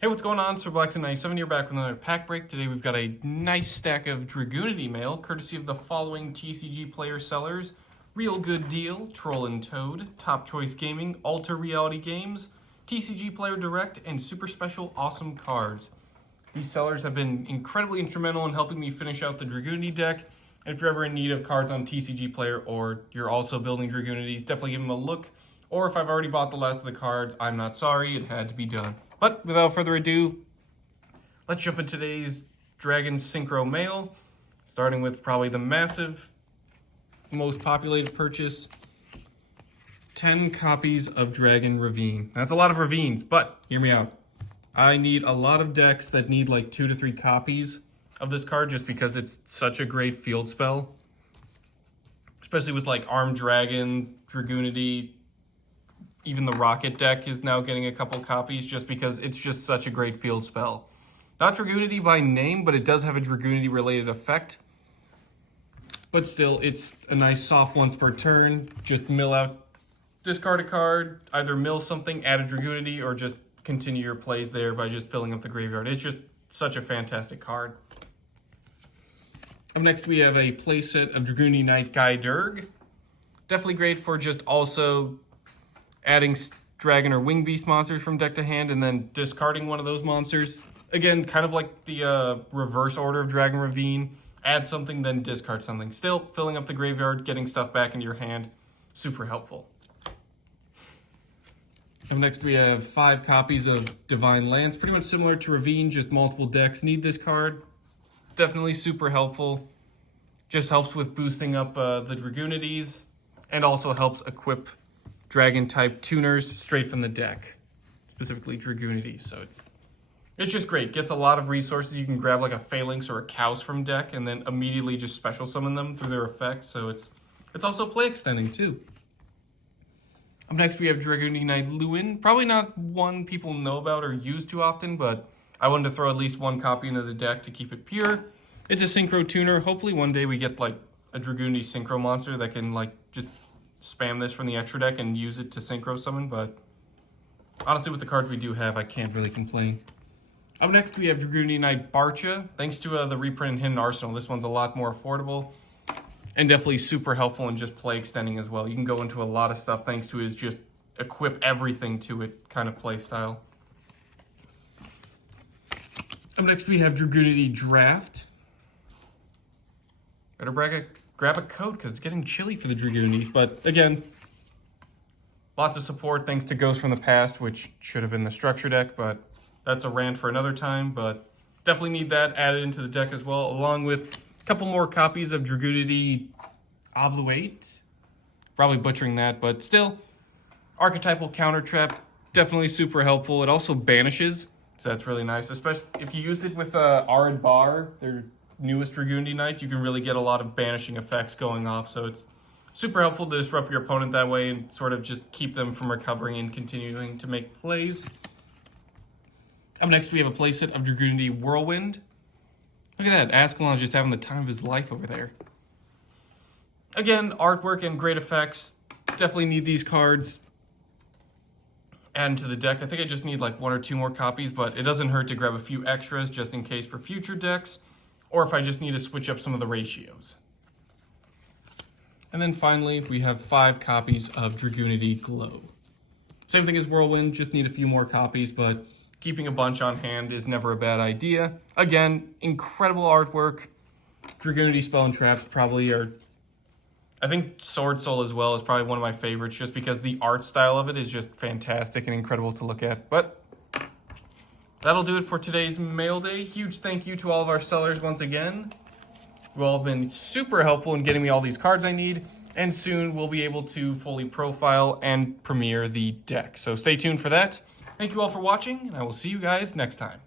Hey, what's going on? SuperSpecialAwesomeCards here, back with another pack break. Today we've got a nice stack of Dragunity mail, courtesy of the following TCG player sellers: RealGoodDeals, Troll&Toad, TopChoiceGaming, AlterRealityGames, TCGPlayerDirect, and SuperSpecialAwesomeCards. These sellers have been incredibly instrumental in helping me finish out the Dragunity deck. And if you're ever in need of cards on TCG Player, or you're also building Dragunities, definitely give them a look. Or if I've already bought the last of the cards, I'm not sorry, it had to be done. But without further ado, let's jump into today's Dragon Synchro mail, starting with probably the massive, most populated purchase, 10 copies of Dragon Ravine. That's a lot of Ravines, but hear me out. I need a lot of decks that need like 2 to 3 copies of this card just because it's such a great field spell. Especially with like Armed Dragon, Dragunity. Even the Rocket deck is now getting a couple copies just because it's just such a great field spell. Not Dragunity by name, but it does have a Dragunity related effect. But still, it's a nice soft once per turn. Just mill out, discard a card, either mill something, add a Dragunity, or just continue your plays there by just filling up the graveyard. It's just such a fantastic card. Up next, we have a playset of Dragunity Knight Gyderg. Definitely great for just also adding dragon or wing beast monsters from deck to hand and then discarding one of those monsters. Again, kind of like the reverse order of Dragon Ravine. Add something, then discard something. Still filling up the graveyard, getting stuff back into your hand. Super helpful. Up next, we have 5 copies of Divine Lance. Pretty much similar to Ravine, just multiple decks need this card. Definitely super helpful. Just helps with boosting up the Dragunities and also helps equip Dragon type tuners straight from the deck, specifically Dragunity. So it's just great. Gets a lot of resources. You can grab like a Phalanx or a Kaus from deck and then immediately just special summon them through their effects. So it's also play extending too. Up next, we have Dragunity Knight Lewin. Probably not one people know about or use too often, but I wanted to throw at least 1 copy into the deck to keep it pure. It's a synchro tuner. Hopefully one day we get like a Dragunity synchro monster that can like just spam this from the extra deck and use it to synchro summon, but honestly with the cards we do have, I can't really complain. Up next, we have Dragunity Knight Barcha. Thanks to the reprint in Hidden Arsenal, this one's a lot more affordable and definitely super helpful in just play extending as well. You can go into a lot of stuff thanks to his just equip everything to it kind of play style. Up next, we have Dragunity Draft. Better grab a coat because it's getting chilly for the Dragunities. But again, lots of support thanks to Ghost from the Past, which should have been the structure deck, but that's a rant for another time. But definitely need that added into the deck as well, along with a couple more copies of Dragunity Obluate. Probably butchering that, but still, archetypal counter trap, definitely super helpful. It also banishes, so that's really nice, especially if you use it with Arid Bar, their newest Dragunity Knight. You can really get a lot of banishing effects going off, so it's super helpful to disrupt your opponent that way and sort of just keep them from recovering and continuing to make plays. Up next, we have a playset of Dragunity Whirlwind. Look at that, Ascalon's just having the time of his life over there. Again, artwork and great effects. Definitely need these cards add into the deck. I think I just need like 1 or 2 more copies, but it doesn't hurt to grab a few extras just in case for future decks, or if I just need to switch up some of the ratios. And then finally, we have 5 copies of Dragunity Glow. Same thing as Whirlwind, just need a few more copies, but keeping a bunch on hand is never a bad idea. Again, incredible artwork. Dragunity Spell and Traps probably are, I think Sword Soul as well is probably one of my favorites just because the art style of it is just fantastic and incredible to look at. But that'll do it for today's mail day. Huge thank you to all of our sellers once again. You've all been super helpful in getting me all these cards I need, and soon we'll be able to fully profile and premiere the deck. So stay tuned for that. Thank you all for watching, and I will see you guys next time.